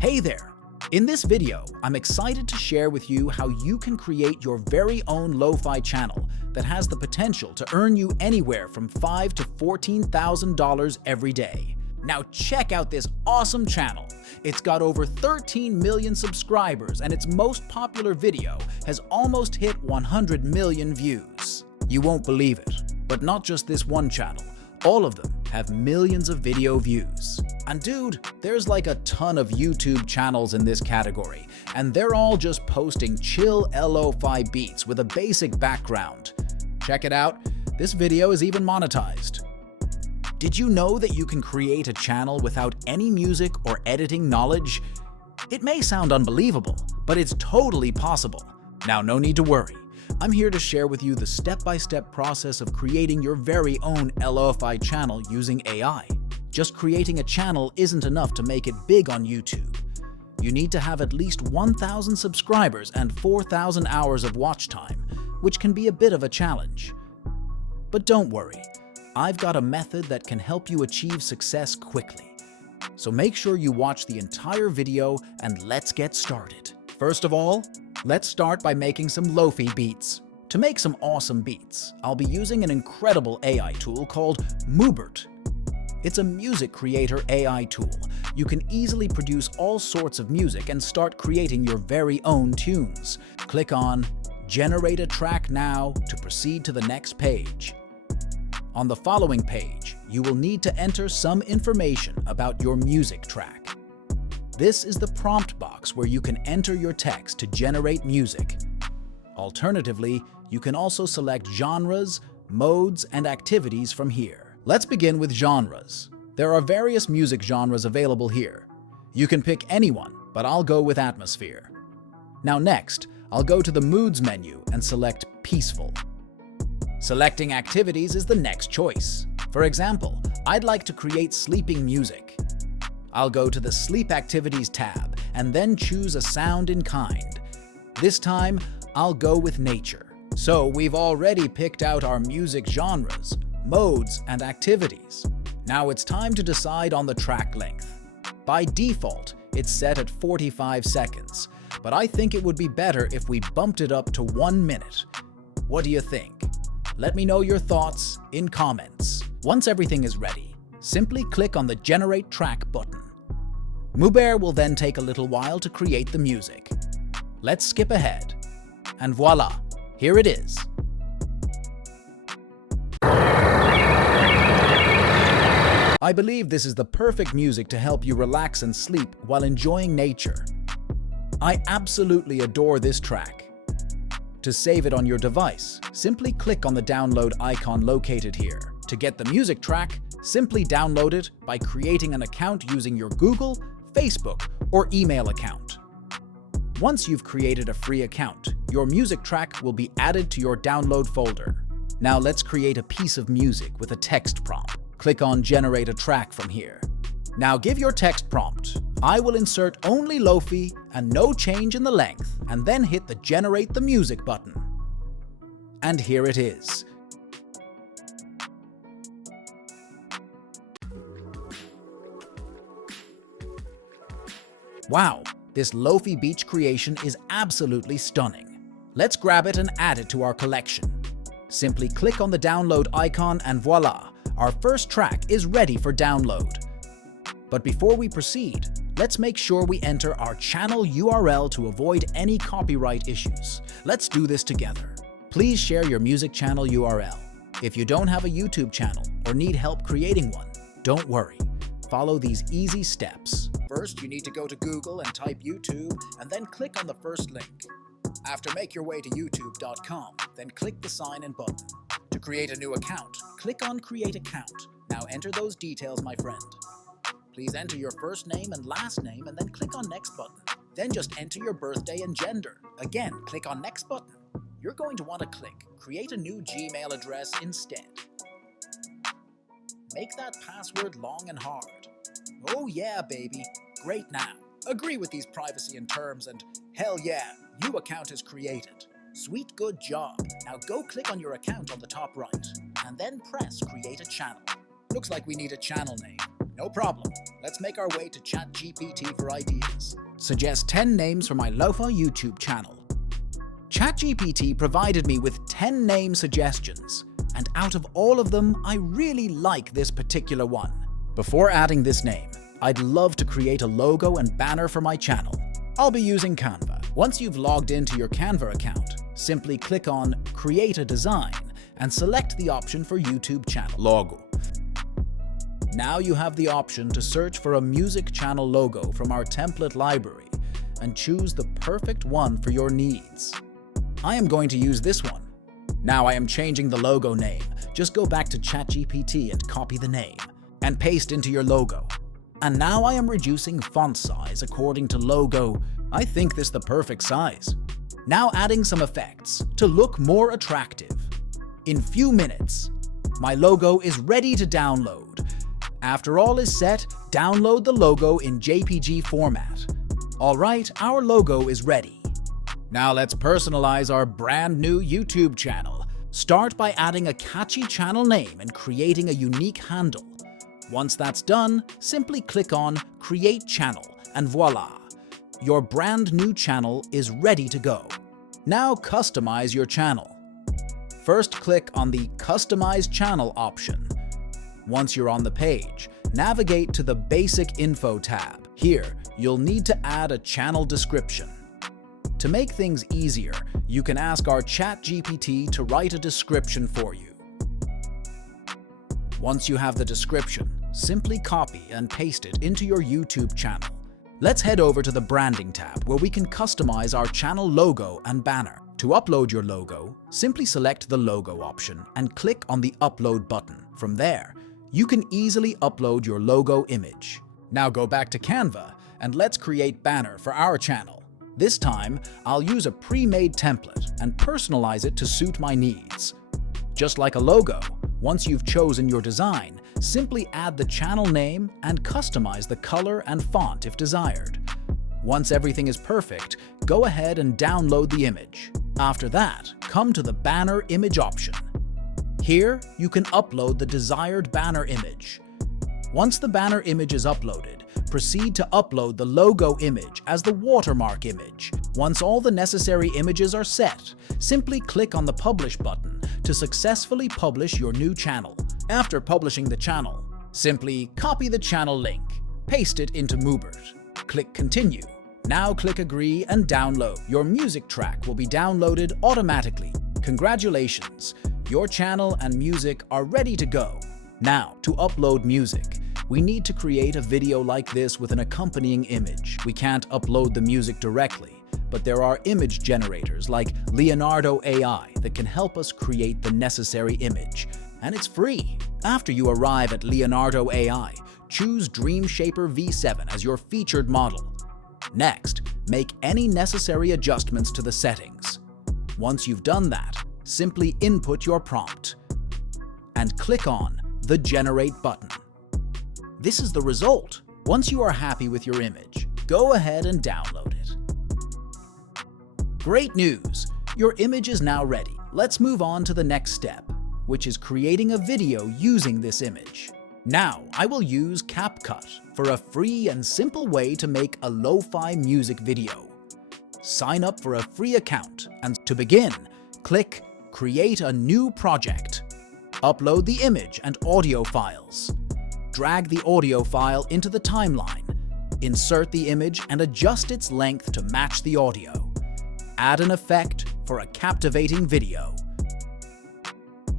Hey there! In this video, I'm excited to share with you how you can create your very own lo-fi channel that has the potential to earn you anywhere from $5,000 to $14,000 every day. Now check out this awesome channel. It's got over 13 million subscribers and its most popular video has almost hit 100 million views. You won't believe it, but not just this one channel. All of them have millions of video views. And dude, there's like a ton of YouTube channels in this category, and they're all just posting chill lo-fi beats with a basic background. Check it out, this video is even monetized. Did you know that you can create a channel without any music or editing knowledge? It may sound unbelievable, but it's totally possible. Now, no need to worry. I'm here to share with you the step-by-step process of creating your very own lo-fi channel using AI. Just creating a channel isn't enough to make it big on YouTube. You need to have at least 1,000 subscribers and 4,000 hours of watch time, which can be a bit of a challenge. But don't worry, I've got a method that can help you achieve success quickly. So make sure you watch the entire video and let's get started. First of all, let's start by making some lo-fi beats. To make some awesome beats, I'll be using an incredible AI tool called Moobert. It's a music creator AI tool. You can easily produce all sorts of music and start creating your very own tunes. Click on Generate a Track Now to proceed to the next page. On the following page, you will need to enter some information about your music track. This is the prompt box where you can enter your text to generate music. Alternatively, you can also select genres, modes, and activities from here. Let's begin with genres. There are various music genres available here. You can pick anyone, but I'll go with atmosphere. Now next, I'll go to the Moods menu and select Peaceful. Selecting activities is the next choice. For example, I'd like to create sleeping music. I'll go to the Sleep Activities tab and then choose a sound in kind. This time, I'll go with nature. So we've already picked out our music genres, modes, and activities. Now it's time to decide on the track length. By default, it's set at 45 seconds, but I think it would be better if we bumped it up to 1 minute. What do you think? Let me know your thoughts in comments. Once everything is ready, simply click on the Generate Track button. Moobert will then take a little while to create the music. Let's skip ahead. And voila, here it is. I believe this is the perfect music to help you relax and sleep while enjoying nature. I absolutely adore this track. To save it on your device, simply click on the download icon located here. To get the music track, simply download it by creating an account using your Google, Facebook, or email account. Once you've created a free account, your music track will be added to your download folder. Now let's create a piece of music with a text prompt. Click on Generate a Track from here. Now give your text prompt. I will insert only lo-fi and no change in the length, and then hit the Generate the Music button. And here it is. Wow, this lo-fi beach creation is absolutely stunning. Let's grab it and add it to our collection. Simply click on the download icon and voila, our first track is ready for download. But before we proceed, let's make sure we enter our channel URL to avoid any copyright issues. Let's do this together. Please share your music channel URL. If you don't have a YouTube channel or need help creating one, don't worry. Follow these easy steps. First, you need to go to Google and type YouTube and then click on the first link. After, make your way to youtube.com, then click the sign in button. To create a new account, click on Create Account. Now enter those details, my friend. Please enter your first name and last name and then click on Next button. Then just enter your birthday and gender. Again, click on Next button. You're going to want to click Create a new Gmail address instead. Make that password long and hard. Oh yeah, baby. Great now. Agree with these privacy and terms and hell yeah, new account is created. Sweet, good job. Now go click on your account on the top right and then press Create a Channel. Looks like we need a channel name. No problem. Let's make our way to ChatGPT for ideas. Suggest 10 names for my LoFi YouTube channel. ChatGPT provided me with 10 name suggestions, and out of all of them, I really like this particular one. Before adding this name, I'd love to create a logo and banner for my channel. I'll be using Canva. Once you've logged into your Canva account, simply click on Create a Design and select the option for YouTube channel logo. Now you have the option to search for a music channel logo from our template library and choose the perfect one for your needs. I am going to use this one. Now I am changing the logo name. Just go back to ChatGPT and copy the name and paste into your logo. And now I am reducing font size according to logo. I think this is the perfect size. Now adding some effects to look more attractive. In few minutes, my logo is ready to download. After all is set, download the logo in JPG format. Alright, our logo is ready. Now let's personalize our brand new YouTube channel. Start by adding a catchy channel name and creating a unique handle. Once that's done, simply click on Create Channel and voila! Your brand new channel is ready to go. Now customize your channel. First click on the Customize Channel option. Once you're on the page, navigate to the Basic Info tab. Here, you'll need to add a channel description. To make things easier, you can ask our ChatGPT to write a description for you. Once you have the description, simply copy and paste it into your YouTube channel. Let's head over to the Branding tab where we can customize our channel logo and banner. To upload your logo, simply select the logo option and click on the Upload button. From there, you can easily upload your logo image. Now go back to Canva and let's create banner for our channel. This time, I'll use a pre-made template and personalize it to suit my needs. Just like a logo, once you've chosen your design, simply add the channel name and customize the color and font if desired. Once everything is perfect, go ahead and download the image. After that, come to the banner image option. Here, you can upload the desired banner image. Once the banner image is uploaded, proceed to upload the logo image as the watermark image. Once all the necessary images are set, simply click on the Publish button to successfully publish your new channel. After publishing the channel, simply copy the channel link, paste it into Moobert. Click Continue. Now click Agree and download. Your music track will be downloaded automatically. Congratulations! Your channel and music are ready to go. Now, to upload music, we need to create a video like this with an accompanying image. We can't upload the music directly, but there are image generators like Leonardo AI that can help us create the necessary image. And it's free. After you arrive at Leonardo AI, choose DreamShaper V7 as your featured model. Next, make any necessary adjustments to the settings. Once you've done that, simply input your prompt and click on the Generate button. This is the result. Once you are happy with your image, go ahead and download it. Great news! Your image is now ready. Let's move on to the next step, which is creating a video using this image. Now, I will use CapCut for a free and simple way to make a lo-fi music video. Sign up for a free account, and to begin, click Create a new project. Upload the image and audio files. Drag the audio file into the timeline. Insert the image and adjust its length to match the audio. Add an effect for a captivating video.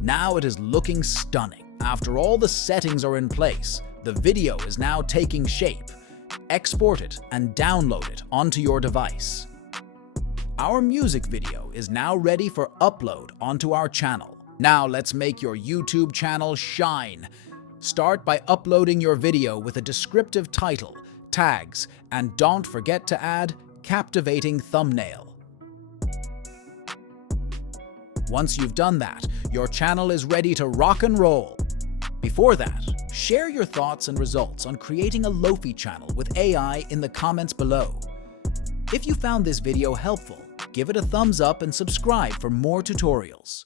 Now it is looking stunning. After all the settings are in place, the video is now taking shape. Export it and download it onto your device. Our music video is now ready for upload onto our channel. Now let's make your YouTube channel shine. Start by uploading your video with a descriptive title, tags, and don't forget to add captivating thumbnail. Once you've done that, your channel is ready to rock and roll. Before that, share your thoughts and results on creating a LoFi channel with AI in the comments below. If you found this video helpful, give it a thumbs up and subscribe for more tutorials.